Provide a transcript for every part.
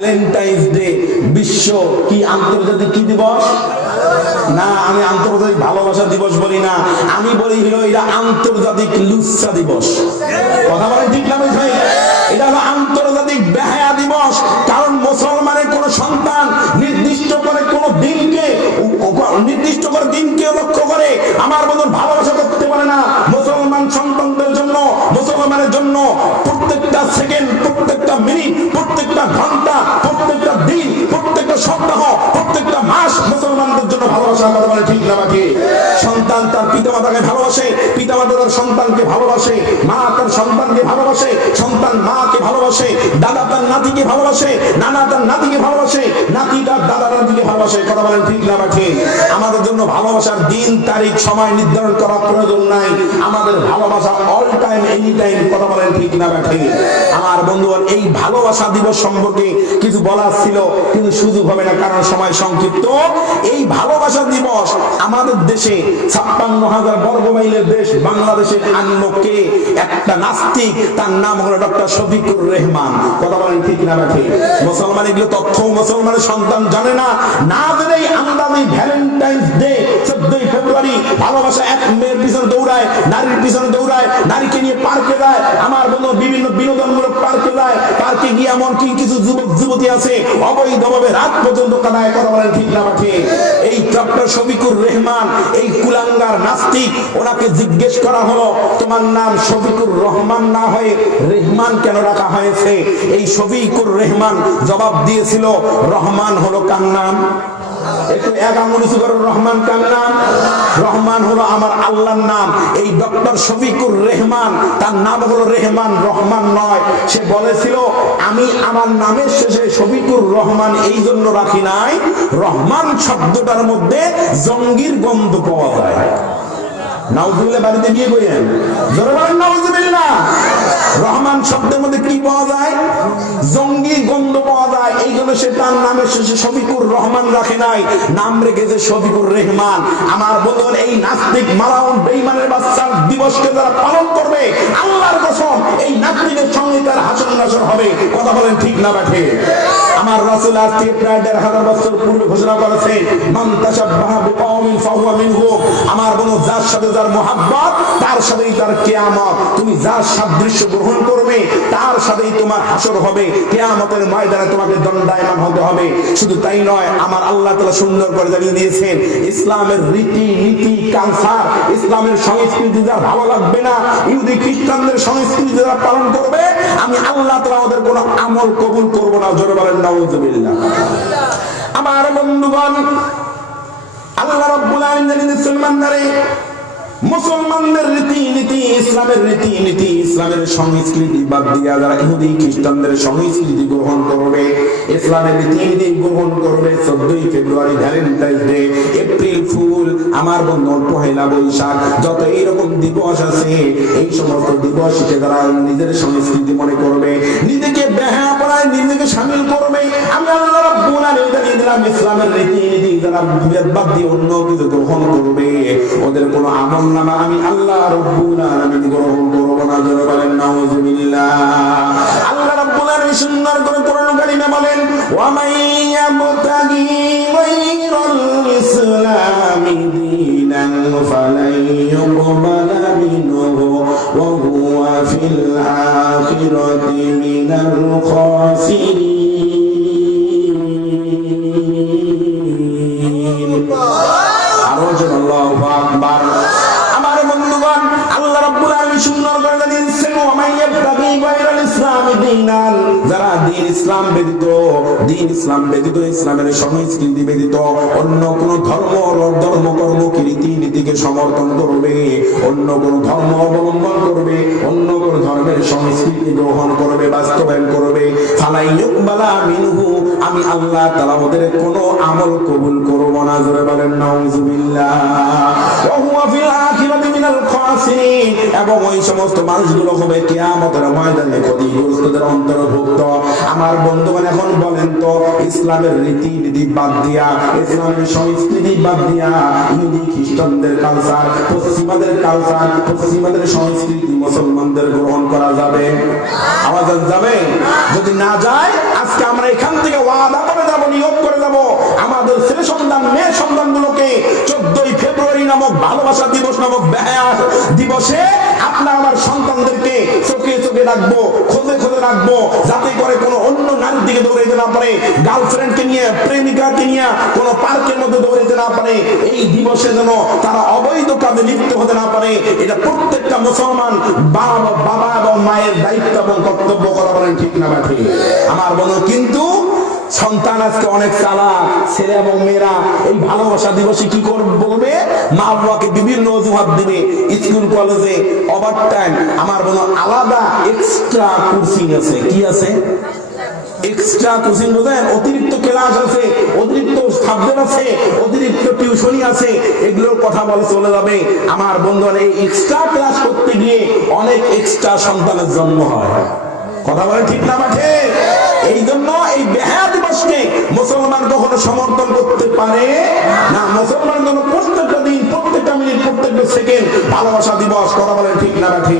Valentine's day বিশ্ব কি আন্তর্জাতিক কি দিবস না, আমি আন্তর্জাতিক ভালোবাসা দিবস বলি না, আমি বলি হলো এটা আন্তর্জাতিক লুচ্চা দিবস। কথা বলেন ঠিক না ভাই? এটা হলো আন্তর্জাতিক বেহায়া দিবস। কারণ মুসলমানের কোন সন্তান নির্দিষ্ট করে কোন দিনকে লক্ষ্য করে আমার মতন ভালোবাসা করতে পারে না। মুসলমান সন্তানদের জন্য, মুসলমানের জন্য প্রত্যেকটা সেকেন্ড, প্রত্যেকটা মিনিট, প্রত্যেকটা ঘন্টা, প্রত্যেকটা দিন, প্রত্যেকটা সপ্তাহ, প্রত্যেকটা মাস মুসলমানদের জন্য ভালোবাসা কথা বলে ঠিক না বাকি? সন্তান তার পিতামাতাকে ভালোবাসে, পিতামাতা তার সন্তানকে ভালোবাসে, মা তার সন্তানকে ভালোবাসে, সন্তান মাকে ভালোবাসে, দাদা তার নাতিকে ভালোবাসে, নানা তার নাতিকে ভালোবাসে, নাতি তার দাদা নাতিকে ভালোবাসে। কথা বলেন ঠিক না বাকি? আমাদের জন্য ভালোবাসার দিন তারিখ সময় নির্ধারণ করার প্রয়োজন নাই। আমাদের ভালোবাসা অল টাইম, এনি টাইম। কথা বলেন ঠিক না বাকি? আমার বন্ধুগণ, এই ভালোবাসা দিবস সম্পর্কে কিছু বলার ছিল, কিন্তু সুযোগ হবে না কারণ সময় সংক্ষিপ্ত। এই ভালোবাসা দিবস আমাদের দেশে 56,000 বর্গ মাইলের দেশ বাংলাদেশের আনলোককে একটা নাস্তিক, তার নাম হলো ডক্টর শফিকুর রহমান। কথা বলেন ঠিক না বাকি? মুসলমান এগুলো তথ্য মুসলমানের সন্তান জানে না। না জেনেই আন্দাজি ভ্যালেন্টাইন্স ডে 14 ফেব্রুয়ারি ভালোবাসা এক মেয়ের পিছনে দৌড়ায়, নারীর পিছনে দৌড়ায়, নারীকে নিয়ে পার্কে যায়, আমার বন্ধু বিভিন্ন বিনোদনমূলক পার্কে যায়, পার্কে গিয়ে এমন কি কিছু যুবক যুবতী আছে অবৈধভাবে রাত পর্যন্ত কাটায়। কথা বলেন ঠিক না বাকি? এই ডক্টর শফিকুর রহমান, এই কুলাঙ্গার নাস্তিক, ওনাকে জিজ্ঞেস করা হলো তোমার নাম শফিকুর রহমান না হয়ে রহমান কেন রাখা হয়েছে? এই শফিকুর রহমান জবাব দিয়েছিল রহমান হলো কার নাম? একটু এক আঙুল উঁচু করুন। রহমান কার নাম? রহমান হলো আমার আল্লাহর নাম। এই ডক্টর শফিকুর রহমান, তার নাম হলো রহমান, রহমান নয়। সে বলেছিল আমি আমার নামের শেষে শফিকুর রহমান এই জন্য রাখি নাই, রহমান শব্দটার মধ্যে জঙ্গির গন্ধ পাওয়া যায়। নাউজুবিল্লাহ বাড়িতে গিয়ে কইেন, জোরে বলেন নাউজুবিল্লাহ। রহমান শব্দের মধ্যে কি পাওয়া যায়? জঙ্গি গন্ধ পাওয়া যায়। এই জন্য সে তার নামের শেষে শফিকুর রহমান রাখে নাই, নাম রেখেছে শফিকুর রহমান। আমার বন্ধুগণ, এই নাস্তিক মালাউন বেঈমানের বাচ্চার দিবসকে যারা পালন করবে, আল্লাহর কসম এই নাস্তিকের সঙ্গে তার হাসর নাসর হবে। কথা বলেন ঠিক না বাকি? আমার রাসূল আজ থেকে প্রায় ১৫০০ বছর পূর্বে ঘোষণা করেছেন মান তাশাব্বাহা বিকওমিন ফাহুয়া মিনহুম। আমার বন্ধু, যার সাথে যার মুহাব্বত তার সাথেই তার কিয়ামত। তুমি যার সাদৃশ্য গ্রহণ করবে তার সাথেই তোমার হাসর হবে, কিয়ামতের ময়দানে তোমাকে দণ্ডায়মান হতে হবে। শুধু তাই নয়, আমার আল্লাহ তাআলা সুন্দর করে জানিয়ে দিয়েছেন ইসলামের রীতি নীতি কালচার, ইসলামের সংস্কৃতি যার ভালো লাগবে না, ইহুদি খ্রিস্টানদের সংস্কৃতি যারা পালন করবে, আমি আল্লাহ তাআলা ওদের কোনো আমল কবুল করব না। জোরে বলেন নাউজুবিল্লাহ। আমার বন্ধুগণ, আল্লাহ রাব্বুল আলামিন জানিয়ে দিয়েছেন মুসলমানদের রীতি নীতি, ইসলামের রীতি নীতি, ইসলামের সংস্কৃতি বাদ দিয়া যারা ইহুদি খ্রিস্টানদের সংস্কৃতি গ্রহণ করবে, ইসলামের রীতি নীতি গ্রহণ করবে, 14 ফেব্রুয়ারি ভ্যালেন্টাইন্স ডে, এপ্রিল ফুল, আমার বন্ধু পহেলা বৈশাখ, যত এইরকম দিবস আছে, এই সমস্ত দিবসকে যারা নিজের সংস্কৃতি মনে করবে, নিজেকে বেহায়াপনায় নিজেকে শামিল করবে, আমি আল্লাহ রাব্বুল আলামিন জানিয়ে দিলাম ইসলামের রীতি নীতি যারা বাদ দিয়ে অন্য কিছু গ্রহণ করবে, ওদের কোনো আমল নামা আমি আল্লাহ রাব্বুল আলামিন গ্রহণ করব না। জোরে বলেন নাউজুবিল্লাহ। আল্লাহ রাব্বুল আলামিন সুন্দর করে কোরআন কারিমে বলেন ওয়া মাইয়াবতাগি গায়রাল ইসলামি দীনান ফালাই ইউকবালা মিনহু ওয়া হুয়া ফিল আখিরাতি মিনাল খাসিরিন। আরো জোরে আল্লাহু আকবার। আমার বন্ধুগণ, আল্লাহ রাব্বুল আলামিন সুন্দর করে জানিয়েছেন ওয়া মাইয়াবতাগি গায়রাল ইসলামি দীনান, যারা দ্বীন ইসলাম ব্যতীত, দ্বীন ইসলাম ব্যতীত, ইসলামের সংস্কৃতি ব্যতীত অন্য কোন ধর্ম কর্ম রীতি নীতিকে সমর্থন করবে, অন্য কোন ধর্ম অবলম্বন করবে, অন্য কোন ধর্মের সংস্কৃতি গ্রহণ করবে, বাস্তবায়ন করবে, ফালাই ইউকবালা মিনহু, আমি আল্লাহ তাআলা ওদের কোনো আমল কবুল করব না। জোরে বলেন নাউজুবিল্লাহ। ওয়া হুয়া ফিল আখিরাতি মিনাল খাসিরিন, এবং ওই সমস্ত মানুষগুলো হবে কিয়ামতের ময়দানে ক্ষতিগ্রস্তদের অন্তর্ভুক্ত। আমার বন্ধুগণ, এখন বলেন তো ইসলামের রীতি নীতি বাদ দিয়া, ইসলামের সংস্কৃতি বাদ দিয়া, ইহুদি খ্রিস্টানদের কালচার, পশ্চিমাদের কালচার, পশ্চিমাদের সংস্কৃতি মুসলমানদের গ্রহণ করা যাবে? আওয়াজ যাবে? যদি না যায়, আজকে আমরা এখান থেকে ওয়াদা করে যাব, নিয়োগ করে যাব, আমাদের ছেলে সন্তান মেয়ে সন্তানগুলোকে 14ই ফেব্রুয়ারি নামক ভালোবাসা দিবস নামক বেহায়া দিবসে আপনার আমার সন্তানদেরকে চোখে চোখে রাখবো, খোঁজে খোঁজে রাখবো, যাতে করে কোনো অন্য নারীর দিকে দৌড়াইতে না পারে, গার্লফ্রেন্ডকে নিয়ে প্রেমিকাকে নিয়ে কোনো পার্কের মধ্যে দৌড়াইতে না পারে, এই দিবসে যেন তারা অবৈধ কাজে লিপ্ত হতে না পারে। এটা প্রত্যেকটা মুসলমান বাবা এবং মায়ের দায়িত্ব এবং কর্তব্য করা, বলেন ঠিক না ঠিক? আমার বন্ধু, কিন্তু সন্তান আজকে অনেক চালাক, ছেলে এবং মেয়েরা এই ভালোবাসা দিবসে কি করবে বলবে, মা বাবাকে বিভিন্ন অজুহাত দিবে। স্কুল কলেজে ওভারটাইম, আমার বন্ধু আলাদা এক্সট্রা কোচিং আছে। কি আছে? এক্সট্রা কোচিং, বোঝেন? অতিরিক্ত ক্লাস আছে, অতিরিক্ত সাবজেক্ট আছে, অতিরিক্ত টিউশনি আছে, এগুলোর কথা বলে চলে যাবে। আমার বন্ধুরা, এই এক্সট্রা ক্লাস করতে গিয়ে অনেক এক্সট্রা সন্তানের জন্ম হয়। কথা বলে ঠিক না মাঠে? এই জন্য এই বেহায়া দিবসকে মুসলমান কখনো সমর্থন করতে পারে না। মুসলমান যেন প্রত্যেকটা দিন, প্রত্যেকটা মিনিট, প্রত্যেকটা সেকেন্ড ভালোবাসা দিবস। কথা বলে ঠিক না মাঠে?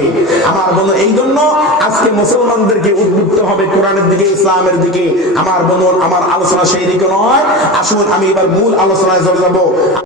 আমার বন্ধু, এই জন্য আজকে মুসলমানদেরকে উদ্বুদ্ধ হবে কোরআনের দিকে, ইসলামের দিকে। আমার বন্ধু, আমার আলোচনা সেই দিকে নয়। আসুন আমি এবার মূল আলোচনায় চলে যাব।